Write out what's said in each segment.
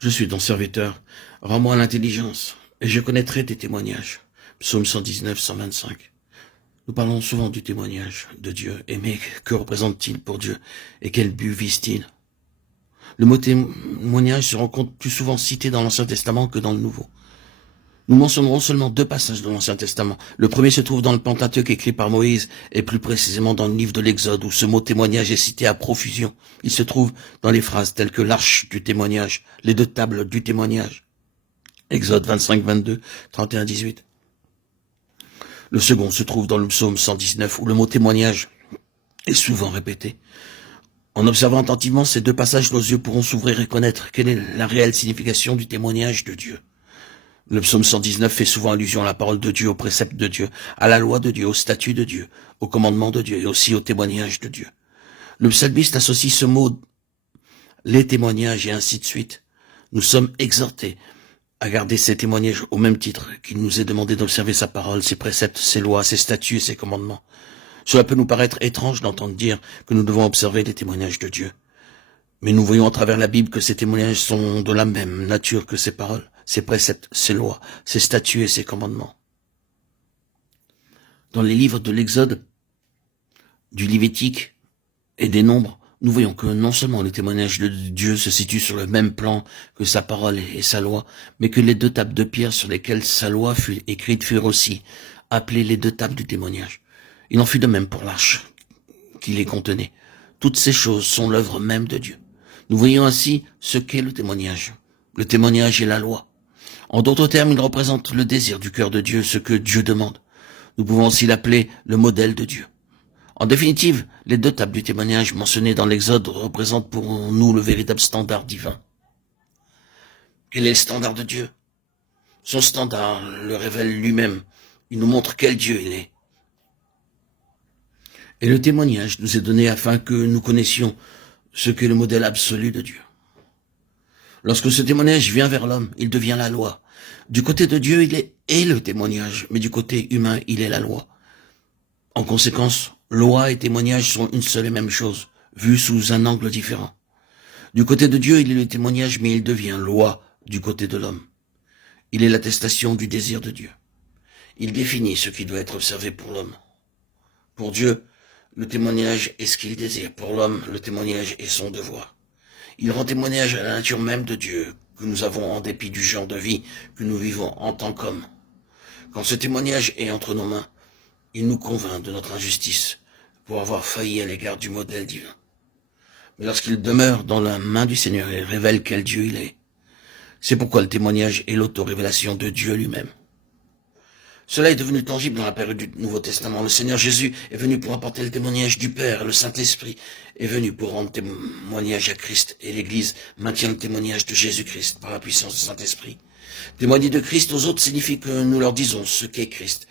Je suis ton serviteur, rends-moi l'intelligence, et je connaîtrai tes témoignages. Psaume 119, 125. Nous parlons souvent du témoignage de Dieu, mais que représente-t-il pour Dieu, et quel but vise-t-il? Le mot témoignage se rencontre plus souvent cité dans l'Ancien Testament que dans le Nouveau. Nous mentionnerons seulement 2 passages de l'Ancien Testament. Le premier se trouve dans le Pentateuque écrit par Moïse, et plus précisément dans le livre de l'Exode, où ce mot témoignage est cité à profusion. Il se trouve dans les phrases telles que l'arche du témoignage, les 2 tables du témoignage. Exode 25, 22, 31, 18. Le second se trouve dans le psaume 119, où le mot témoignage est souvent répété. En observant attentivement ces 2 passages, nos yeux pourront s'ouvrir et connaître quelle est la réelle signification du témoignage de Dieu. Le psaume 119 fait souvent allusion à la parole de Dieu, aux préceptes de Dieu, à la loi de Dieu, aux statuts de Dieu, aux commandements de Dieu et aussi au témoignage de Dieu. Le psalmiste associe ce mot, les témoignages et ainsi de suite. Nous sommes exhortés à garder ces témoignages au même titre qu'il nous est demandé d'observer sa parole, ses préceptes, ses lois, ses statuts et ses commandements. Cela peut nous paraître étrange d'entendre dire que nous devons observer les témoignages de Dieu. Mais nous voyons à travers la Bible que ces témoignages sont de la même nature que ses paroles, ses préceptes, ses lois, ses statuts et ses commandements. Dans les livres de l'Exode, du Lévitique et des Nombres, nous voyons que non seulement les témoignages de Dieu se situent sur le même plan que sa parole et sa loi, mais que les 2 tables de pierre sur lesquelles sa loi fut écrite furent aussi appelées les 2 tables du témoignage. Il en fut de même pour l'arche qui les contenait. Toutes ces choses sont l'œuvre même de Dieu. Nous voyons ainsi ce qu'est le témoignage. Le témoignage est la loi. En d'autres termes, il représente le désir du cœur de Dieu, ce que Dieu demande. Nous pouvons aussi l'appeler le modèle de Dieu. En définitive, les 2 tables du témoignage mentionnées dans l'Exode représentent pour nous le véritable standard divin. Quel est le standard de Dieu? Son standard le révèle lui-même. Il nous montre quel Dieu il est. Et le témoignage nous est donné afin que nous connaissions ce qu'est le modèle absolu de Dieu. Lorsque ce témoignage vient vers l'homme, il devient la loi. Du côté de Dieu, il est le témoignage, mais du côté humain, il est la loi. En conséquence, loi et témoignage sont une seule et même chose, vue sous un angle différent. Du côté de Dieu, il est le témoignage, mais il devient loi du côté de l'homme. Il est l'attestation du désir de Dieu. Il définit ce qui doit être observé pour l'homme. Pour Dieu, le témoignage est ce qu'il désire. Pour l'homme, le témoignage est son devoir. Il rend témoignage à la nature même de Dieu, que nous avons en dépit du genre de vie que nous vivons en tant qu'hommes. Quand ce témoignage est entre nos mains, il nous convainc de notre injustice pour avoir failli à l'égard du modèle divin. Mais lorsqu'il demeure dans la main du Seigneur, il révèle quel Dieu il est. C'est pourquoi le témoignage est l'auto-révélation de Dieu lui-même. Cela est devenu tangible dans la période du Nouveau Testament. Le Seigneur Jésus est venu pour apporter le témoignage du Père. Le Saint-Esprit est venu pour rendre témoignage à Christ. Et l'Église maintient le témoignage de Jésus-Christ par la puissance du Saint-Esprit. Témoigner de Christ aux autres signifie que nous leur disons ce qu'est Christ,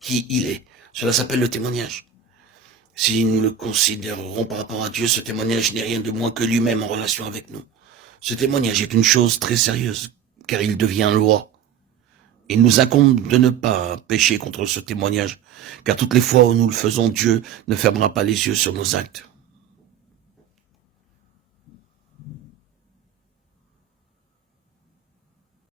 qui il est. Cela s'appelle le témoignage. Si nous le considérerons par rapport à Dieu, ce témoignage n'est rien de moins que lui-même en relation avec nous. Ce témoignage est une chose très sérieuse, car il devient loi. Il nous incombe de ne pas pécher contre ce témoignage, car toutes les fois où nous le faisons, Dieu ne fermera pas les yeux sur nos actes.